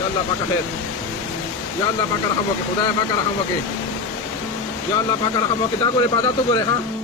يلا بقى خير يلا بقى رحمك خدايا بقى رحمك يلا بقى رحمك دا করে বাধা তো করে হ্যাঁ